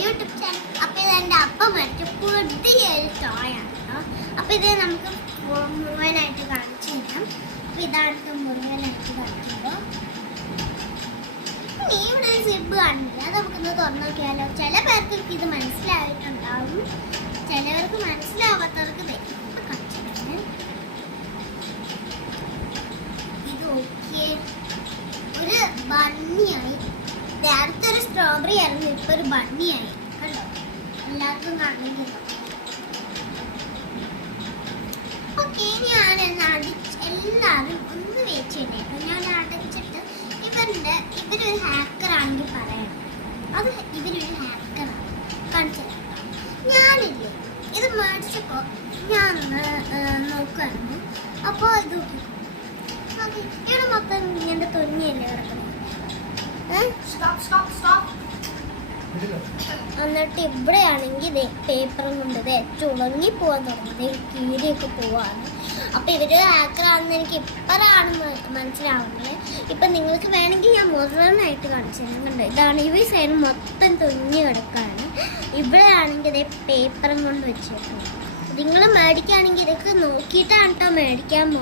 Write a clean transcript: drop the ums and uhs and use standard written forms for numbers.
YouTube channel. അപ്പോൾ ഇത് എൻ്റെ അപ്പം മേടിച്ച പുതിയൊരു ടോയാണ് കേട്ടോ. അപ്പോൾ ഇത് നമുക്ക് മുഴുവനായിട്ട് കാണിച്ചു തരാം. അപ്പോൾ ഇതാണ് മുഴുവനായിട്ട് കാണിക്കുമ്പോൾ ഇനി ഇവിടെ ഒരു സിബ് കാണില്ല. അത് നമുക്കൊന്ന് തുറന്നു നോക്കിയാലോ. ചില പേർക്ക് ഇത് മനസ്സിലായിട്ടുണ്ടാവും, ചിലവർക്ക് മനസ്സിലാവാത്തവർക്ക് കാണിച്ചു തരാം. ഇത് ഓക്കെ ഒരു ബണ്ണിയായി. നേരത്തെ ഒരു സ്ട്രോബെറി ആയിരുന്നു, ഇപ്പൊ ഒരു ബണ്ണിയായി കണ്ടോ. എല്ലാവർക്കും കാണുമെങ്കിൽ ഓക്കെ. ഞാൻ എല്ലാവരും ഒന്ന് വെയിറ്റ് ചെയ്തേക്കും. ഞാൻ അടച്ചിട്ട് ഇവരൊരു ഹാക്കറാണെങ്കിൽ പറയണം. അത് ഇവരൊരു ഹാക്കറാണ്. കാണിച്ചു തരാം. ഞാനില്ലേ ഇത് മേടിച്ചപ്പോൾ ഞാനൊന്ന് നോക്കുമായിരുന്നു. അപ്പോൾ ഇത് ഇവിടെ മൊത്തം ഇങ്ങനത്തെ തൊന്നിയല്ലേ കിടക്കുന്നത്. എന്നിട്ട് ഇവിടെയാണെങ്കിൽ പേപ്പറും കൊണ്ട് ചുളങ്ങി പോവാൻ തുടങ്ങി, കീരിയൊക്കെ പോവാണ്. അപ്പൊ ഇവര് ഹാക്കറാണെന്ന് എനിക്ക് ഇപ്പോഴാണ് മനസ്സിലാവുന്നത്. ഇപ്പൊ നിങ്ങൾക്ക് വേണമെങ്കിൽ ഞാൻ മുഴുവനായിട്ട് കാണിച്ചു തരാം. കണ്ടോ, ഇതാണ് ഈ സൈഡ് മൊത്തം തൊഞ്ഞി കിടക്കാണ്. ഇവിടെ ആണെങ്കിൽ ഇതേ പേപ്പറും കൊണ്ട് വെച്ചിട്ടുണ്ട്. നിങ്ങൾ മേടിക്കുകയാണെങ്കിൽ ഇതൊക്കെ നോക്കിയിട്ടാണ് കേട്ടോ മേടിക്കാൻ പോകുന്നത്.